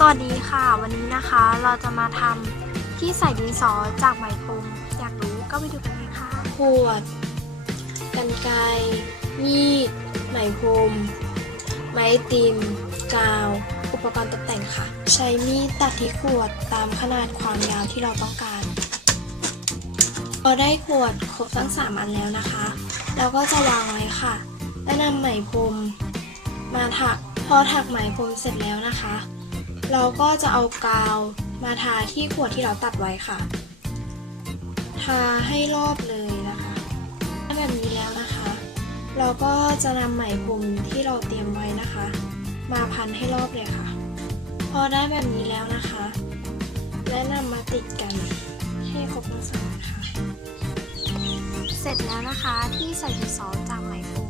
สวัสดีค่ะ วันนี้นะคะเราจะมาทำที่ใส่ดินสอจากไหมพรมอยากรู้ก็ไปดูกันเลยค่ะขวดกันไกรมีดไหมพรมไม้ติมกาว อุปกรณ์ตกแต่งค่ะ ใช้มีดตัดที่ขวดตามขนาดความยาวที่เราต้องการพอได้ขวดครบทั้ง 3 อันแล้วนะคะ เราก็จะวางไว้ค่ะ และนำไหมพรมมาถัก พอถักไหมพรมเสร็จแล้วนะคะ เราก็จะเอากาวมาทาที่ขวดที่เราตัดไว้ค่ะ ทาให้รอบเลยนะคะถ้แบบนี้แล้วนะคะ เราก็จะนำไหมพรมที่เราเตรียมไว้นะคะ มาพันให้รอบเลยค่ะ พอได้แบบนี้แล้วนะคะ และนำมาติดกันให้ครบทั้งสอันค่ะเสร็จแล้วนะคะที่ใส่ดินสอจากไหมพรม